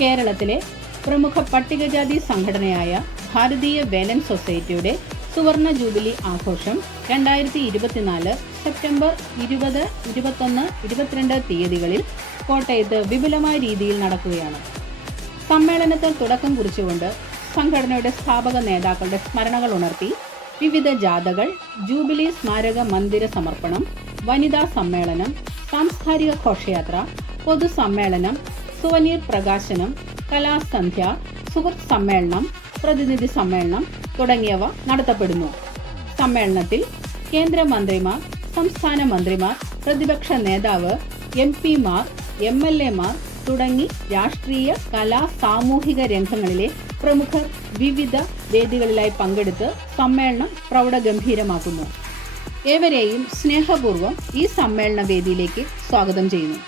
കേരളത്തിലെ പ്രമുഖ പട്ടികജാതി സംഘടനയായ ഭാരതീയ വേലൻ സൊസൈറ്റിയുടെ സുവർണ ജൂബിലി ആഘോഷം 2024 സെപ്റ്റംബർ 20, 21, 22 തീയതികളിൽ കോട്ടയത്ത് വിപുലമായ രീതിയിൽ നടക്കുകയാണ്. സമ്മേളനത്തിൽ തുടക്കം കുറിച്ചുകൊണ്ട് സംഘടനയുടെ സ്ഥാപക നേതാക്കളുടെ സ്മരണകൾ ഉണർത്തി വിവിധ ജാഥകൾ, ജൂബിലി സ്മാരക മന്ദിര സമർപ്പണം, വനിതാ സമ്മേളനം, സാംസ്കാരിക ഘോഷയാത്ര, പൊതുസമ്മേളനം, സുവനീർ പ്രകാശനം, കലാസന്ധ്യ, സുഹൃത്ത് സമ്മേളനം, പ്രതിനിധി സമ്മേളനം തുടങ്ങിയവ നടത്തപ്പെടുന്നു. സമ്മേളനത്തിൽ കേന്ദ്രമന്ത്രിമാർ, സംസ്ഥാന മന്ത്രിമാർ, പ്രതിപക്ഷ നേതാവ്, MP-മാർ, MLA-മാർ തുടങ്ങി രാഷ്ട്രീയ, കലാ, സാമൂഹിക രംഗങ്ങളിലെ പ്രമുഖർ വിവിധ വേദികളിലായി പങ്കെടുത്ത് സമ്മേളനം പ്രൗഢഗംഭീരമാക്കുന്നു. ഏവരെയും സ്നേഹപൂർവ്വം ഈ സമ്മേളന വേദിയിലേക്ക് സ്വാഗതം ചെയ്യുന്നു.